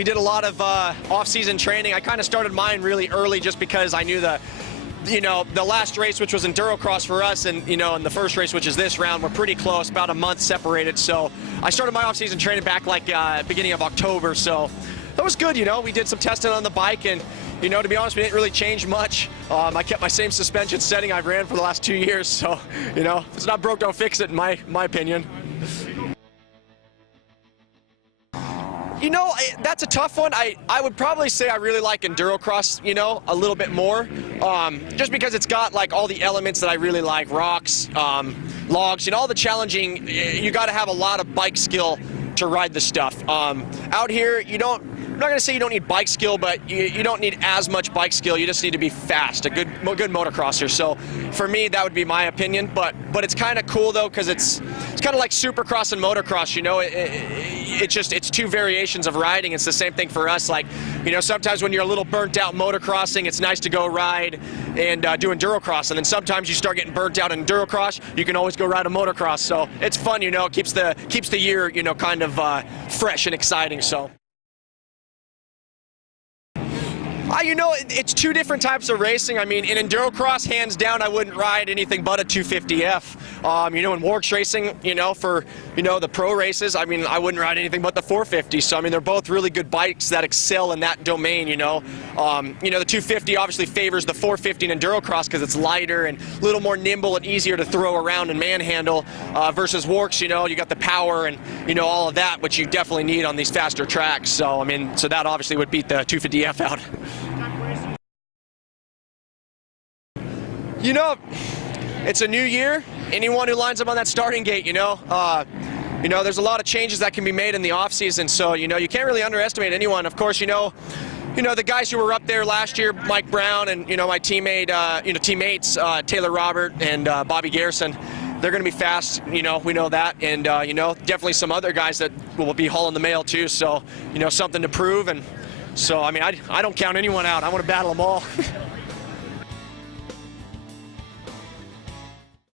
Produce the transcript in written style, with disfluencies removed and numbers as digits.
we did a lot of off-season training. I kind of started mine really early just because I knew the last race, which was EnduroCross for us, and and the first race, which is this round, we're pretty close, about a month separated. So I started my off-season training back like beginning of October. So that was good. We did some testing on the bike, and to be honest, we didn't really change much. I kept my same suspension setting I've ran for the last 2 years. So if it's not broke, don't fix it, in my opinion. That's a tough one. I would probably say I really like EnduroCross, a little bit more, just because it's got like all the elements that I really like, rocks, logs, all the challenging. You got to have a lot of bike skill to ride the stuff. Out here, I'm not going to say you don't need bike skill, but you don't need as much bike skill. You just need to be fast, a good motocrosser. So for me, that would be my opinion. But it's kind of cool though, because it's kind of like Supercross and motocross. It's two variations of riding. It's the same thing for us. Like sometimes when you're a little burnt out motocrossing, it's nice to go ride and do EnduroCross. And then sometimes you start getting burnt out in EnduroCross, you can always go ride a motocross. So it's fun. It keeps the year kind of fresh and exciting. So. It's two different types of racing. I mean, in EnduroCross, hands down, I wouldn't ride anything but a 250F. In WORCS racing, for, the pro races, I mean, I wouldn't ride anything but the 450. So, I mean, they're both really good bikes that excel in that domain, The 250 obviously favors the 450 in EnduroCross because it's lighter and a little more nimble and easier to throw around and manhandle versus WORCS, you got the power and, all of that, which you definitely need on these faster tracks. So, I mean, so that obviously would beat the 250F out. It's a new year. Anyone who lines up on that starting gate, there's a lot of changes that can be made in the off season. So, you can't really underestimate anyone. Of course, the guys who were up there last year, Mike Brown and, my teammates, Taylor Robert and Bobby Garrison, they're going to be fast, we know that. And, definitely some other guys that will be hauling the mail too. So, something to prove. And so, I mean, I don't count anyone out. I want to battle them all.